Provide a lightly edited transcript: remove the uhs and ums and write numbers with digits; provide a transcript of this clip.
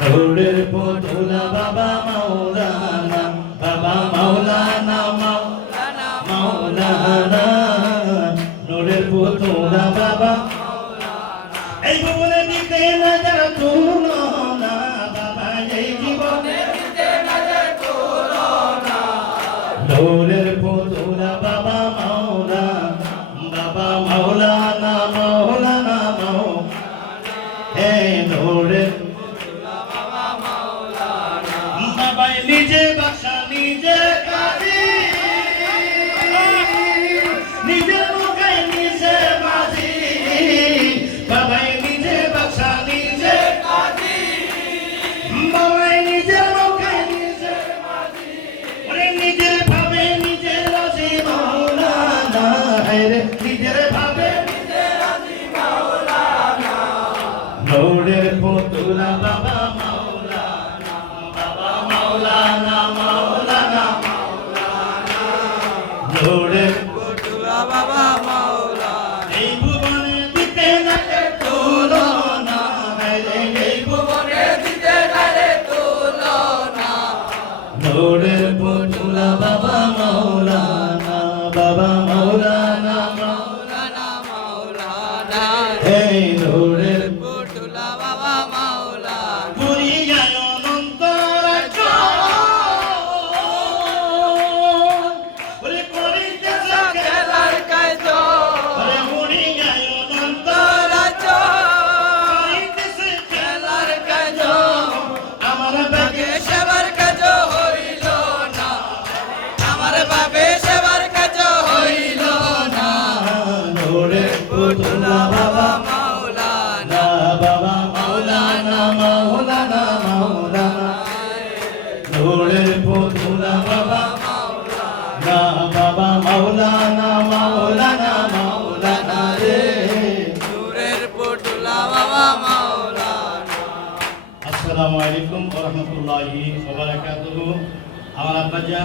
নূরের পুতুলা বাবা মাওলানা, বাবা মাওলানা, মাওলানা, মাওলানা, নূরের পুতুলা বাবা মাওলানা। এই ভুবনে দিতে নজর তুলো না বাবা, এই জীবনে দিতে নজর তুলো না। নূরের পুতুলা বাবা মাওলানা, বাবা মাওলানা, মাওলানা, মাওলানা, এই নূরের বাবাই নিজে বাসা নিজে কাজী, নিজে মুখে নিজে মাঝি, বাবাই নিজে বাসা নিজে কাজী, বাবাই নিজে মুখে নিজে মাঝি, ওরে নিজের ভাবে নিজে রাজি মাওলানা, রে নিজের ভাবে নিজে রাজি মাওলানা। নূরের পুতুলা বাবা মাওলানা, মাওলানা, মাওলানা, মাওলানা, নূরের পুতুলা বাবা মাওলানা। এই ভুবনে দিতে নারে তুলো না, এই ভুবনে দিতে নারে তুলো না। নূরের পুতুলা বাবা মাওলানা, বাবা মাওলানা, মাওলানা, মাওলানা, এই নূরের পুতুলা বাবা মাওলানা। পুরিয়ায় পুতুলা বাবা মাওলানা, বাবা মাওলানা, মাওলানা, মাওলানা, নূরের পুতুলা বাবা মাওলানা, বাবা মাওলানা, মাওলানা, মাওলানা, রে নূরের পুতুলা বাবা মাওলানা। আসসালামু আলাইকুম ওয়া রাহমাতুল্লাহি ওয়া বারাকাতুহু। আমার আব্বা জান